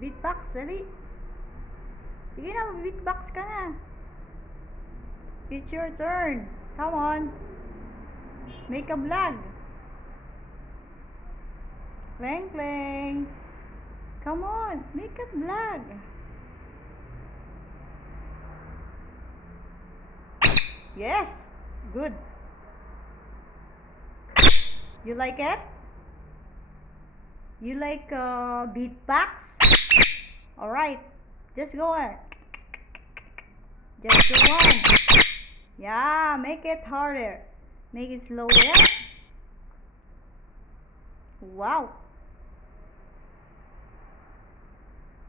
Beatbox, dali. Sige na, mag-beatbox ka na. It's your turn. Come on. Make a vlog. Kleng, kleng. Come on, make a vlog. Yes, good. You like it? You like beatbox? Alright, just go on. Just go on. Yeah, make it harder. Make it slower. Wow.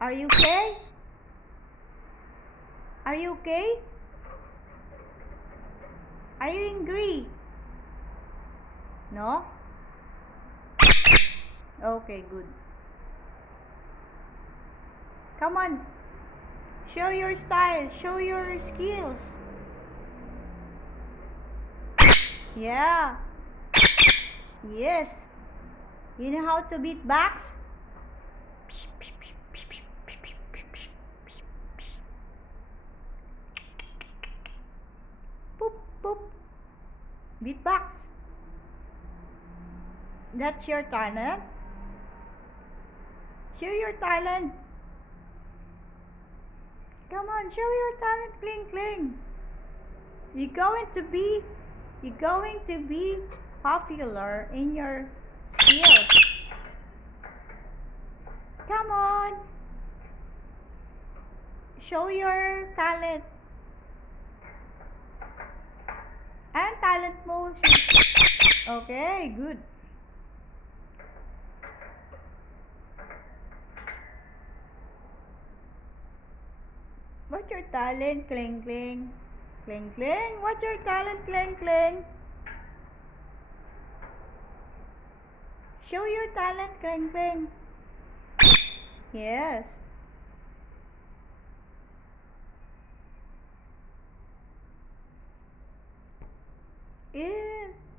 Are you okay? Are you okay? Are you angry? No? Okay, good. Come on. Show your style. Show your skills. Yeah. Yes. You know how to beatbox? Boop, boop. Beatbox. That's your talent? Show your talent. Come on, show your talent, Kleng, Kleng. You're going to be popular in your skills. Come on. Show your talent. And talent mo. Okay, good. What's your talent, Kleng, Kleng? Kleng, Kleng, what's your talent, Kleng, Kleng? Show your talent, Kleng, Kleng. Yes.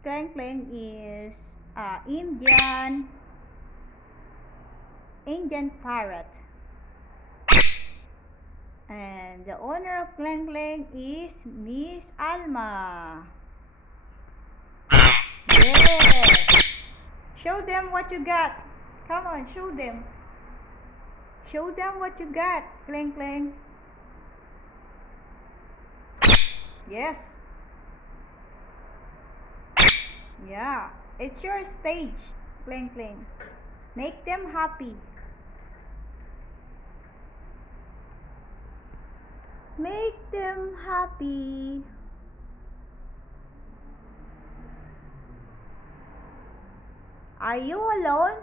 Kleng, Kleng is Indian parrot. And the owner of Kleng, Kleng is Miss Alma. Yes. Show them what you got. Come on, show them. Show them what you got, Kleng, Kleng. Yes. Yeah. It's your stage, Kleng, Kleng. Make them happy. Make them happy. Are you alone?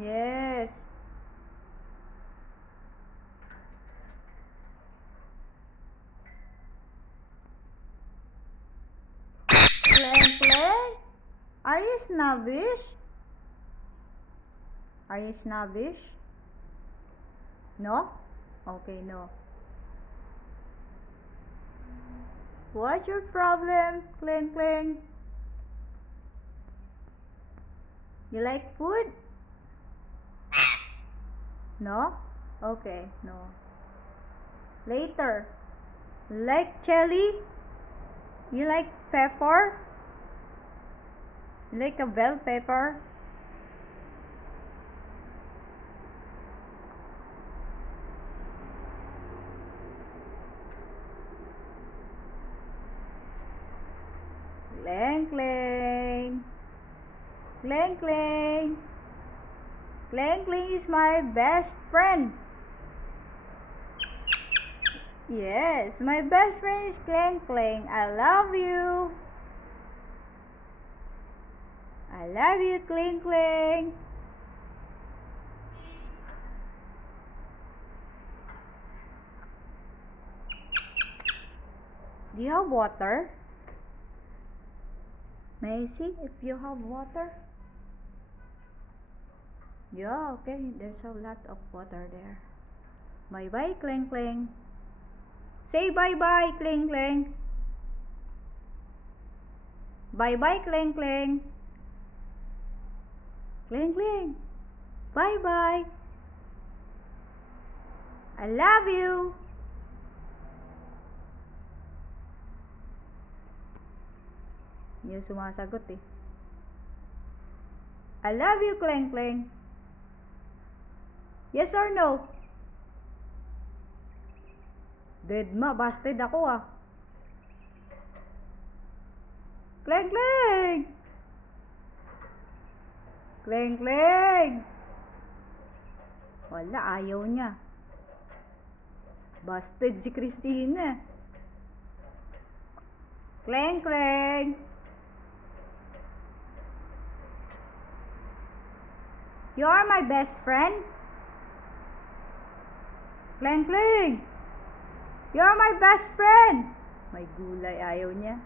Yes. Kleng, Kleng, are you snobbish? Are you snobbish? No? Okay, no. What's your problem, Kleng, Kleng? You like food? No? Okay, no. Later. Like chili? You like pepper? You like a bell pepper? Kleng, Kleng. Kleng, Kleng. Kleng, Kleng is my best friend. Yes, my best friend is Kleng, Kleng. I love you. I love you, Kleng, Kleng. Do you have water? May I see if you have water? Yeah, okay. There's a lot of water there. Bye-bye, Kleng, Kleng. Say bye-bye, Kleng, Kleng. Bye-bye, Kleng, Kleng. Kleng, Kleng. Bye-bye. I love you. Hindi sumasagot eh. I love you, Kleng, Kleng. Yes or no? Deadma, busted ako ah. Kleng, Kleng. Kleng, Kleng. Wala, ayaw niya. Busted si Christina. Kleng, Kleng. You are my best friend. Kleng, Kleng. You are my best friend. May gulay, ayaw niya.